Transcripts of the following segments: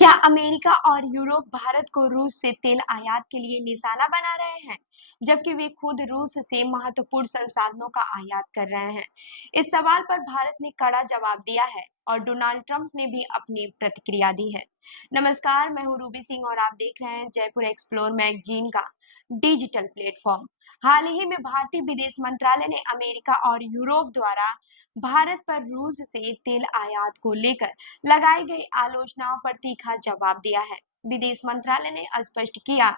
क्या अमेरिका और यूरोप भारत को रूस से तेल आयात के लिए निशाना बना रहे हैं, जबकि वे खुद रूस से महत्वपूर्ण संसाधनों का आयात कर रहे हैं? इस सवाल पर भारत ने कड़ा जवाब दिया है और डोनाल्ड ट्रंप ने भी अपनी प्रतिक्रिया दी है। नमस्कार, मैं हूं रूबी सिंह और आप देख रहे हैं जयपुर एक्सप्लोर मैगजीन का डिजिटल प्लेटफॉर्म। हाल ही में भारतीय विदेश मंत्रालय ने अमेरिका और यूरोप द्वारा भारत पर रूस से तेल आयात को लेकर लगाई गई आलोचनाओं पर तीखा जवाब दिया है। विदेश मंत्रालय ने स्पष्ट किया,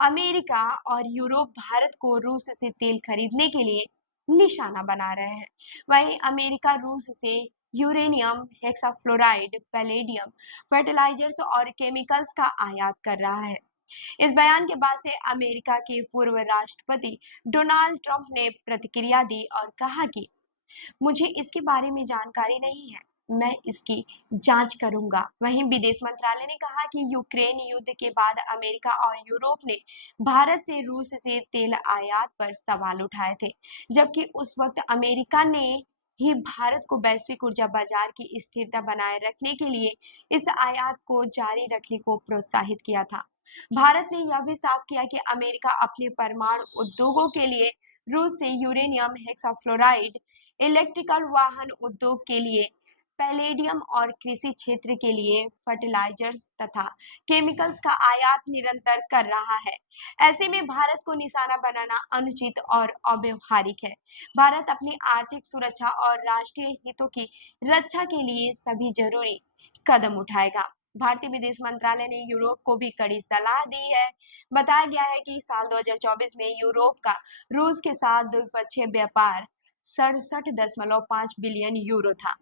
अमेरिका और यूरोप भारत को रूस से तेल खरीदने के लिए निशाना बना रहे हैं। वहीं अमेरिका रूस से यूरेनियम, हेक्साफ्लोराइड, पैलेडियम, फर्टिलाइजर्स और केमिकल्स का आयात कर रहा है। इस बयान के बाद से अमेरिका के पूर्व राष्ट्रपति डोनाल्ड ट्रंप ने प्रतिक्रिया दी और कहा कि मुझे इसके बारे में जानकारी नहीं है, मैं इसकी जांच करूंगा। वहीं विदेश मंत्रालय ने कहा कि यूक्रेन युद्ध के बाद अमेरिका और यूरोप ने भारत से रूस से तेल आयात पर सवाल उठाए थे, जबकि उस वक्त अमेरिका ने ही भारत को वैश्विक ऊर्जा बाजार की स्थिरता बनाए रखने के लिए इस आयात को जारी रखने को प्रोत्साहित किया था। भारत ने यह भी साफ किया कि अमेरिका अपने परमाणु उद्योगों के लिए रूस से यूरेनियम, हेक्साफ्लोराइड, इलेक्ट्रिकल वाहन उद्योग के लिए पैलेडियम और कृषि क्षेत्र के लिए फर्टिलाइजर्स तथा केमिकल्स का आयात निरंतर कर रहा है। ऐसे में भारत को निशाना बनाना अनुचित और अव्यावहारिक है। भारत अपनी आर्थिक सुरक्षा और राष्ट्रीय हितों की रक्षा के लिए सभी जरूरी कदम उठाएगा। भारतीय विदेश मंत्रालय ने यूरोप को भी कड़ी सलाह दी है। बताया गया है कि साल 2024 में यूरोप का रूस के साथ द्विपक्षीय व्यापार 67.5 बिलियन यूरो था,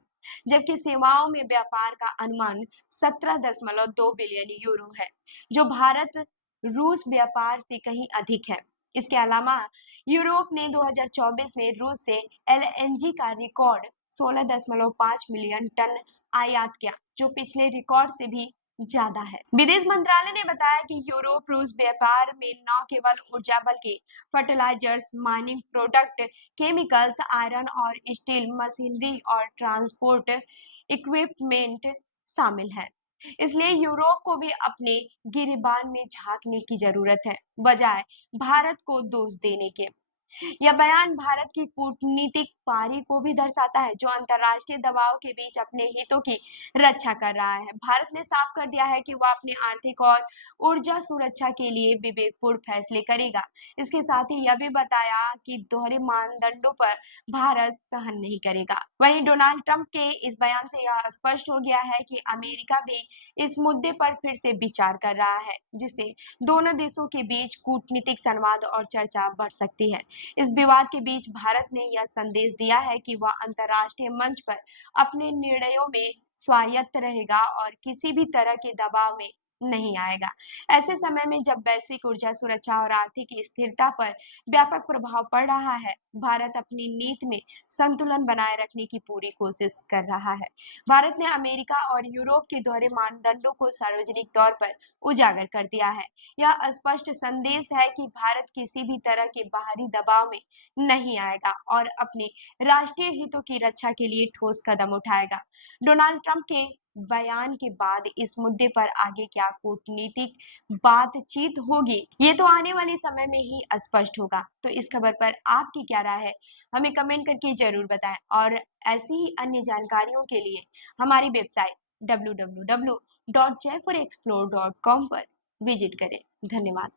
जबकि सेवाओं में व्यापार का अनुमान 17.2 बिलियन यूरो है, जो भारत रूस व्यापार से कहीं अधिक है। इसके अलावा यूरोप ने 2024 में रूस से एलएनजी का रिकॉर्ड 16.5 मिलियन टन आयात किया, जो पिछले रिकॉर्ड से भी ज्यादा है। विदेश मंत्रालय ने बताया कि यूरोप रूस व्यापार में न केवल ऊर्जा बल्कि fertilizers, mining product, chemicals, iron और स्टील, मशीनरी और ट्रांसपोर्ट इक्विपमेंट शामिल है। इसलिए यूरोप को भी अपने गिरेबान में झांकने की जरूरत है, बजाय भारत को दोष देने के। यह बयान भारत की कूटनीतिक पारी को भी दर्शाता है, जो अंतर्राष्ट्रीय दबाव के बीच अपने हितों की रक्षा कर रहा है। भारत ने साफ कर दिया है कि वह अपनी आर्थिक और ऊर्जा सुरक्षा के लिए विवेकपूर्ण फैसले करेगा। इसके साथ ही यह भी बताया कि दोहरे मानदंडों पर भारत सहन नहीं करेगा। वहीं डोनाल्ड ट्रंप के इस बयान से यह स्पष्ट हो गया है कि अमेरिका भी इस मुद्दे पर फिर से विचार कर रहा है, जिससे दोनों देशों के बीच कूटनीतिक संवाद और चर्चा बढ़ सकती है। इस विवाद के बीच भारत ने यह संदेश दिया है कि वह अंतर्राष्ट्रीय मंच पर अपने निर्णयों में स्वायत्त रहेगा और किसी भी तरह के दबाव में नहीं आएगा। ऐसे समय में जब वैश्विक ऊर्जा सुरक्षा और आर्थिक स्थिरता पर व्यापक प्रभाव पड़ रहा है, भारत अपनी नीति में संतुलन बनाए रखने की पूरी कोशिश कर रहा है। भारत ने अमेरिका और यूरोप के दोहरे मानदंडों को सार्वजनिक तौर पर उजागर कर दिया है। यह स्पष्ट संदेश है कि भारत किसी भी तरह के बाहरी दबाव में नहीं आएगा और अपने राष्ट्रीय हितों की रक्षा के लिए ठोस कदम उठाएगा। डोनाल्ड ट्रंप के बयान के बाद इस मुद्दे पर आगे क्या कूटनीतिक बातचीत होगी, ये तो आने वाले समय में ही स्पष्ट होगा। तो इस खबर पर आपकी क्या राय है, हमें कमेंट करके जरूर बताएं और ऐसी ही अन्य जानकारियों के लिए हमारी वेबसाइट www.jaipurexplore.com पर विजिट करें। धन्यवाद।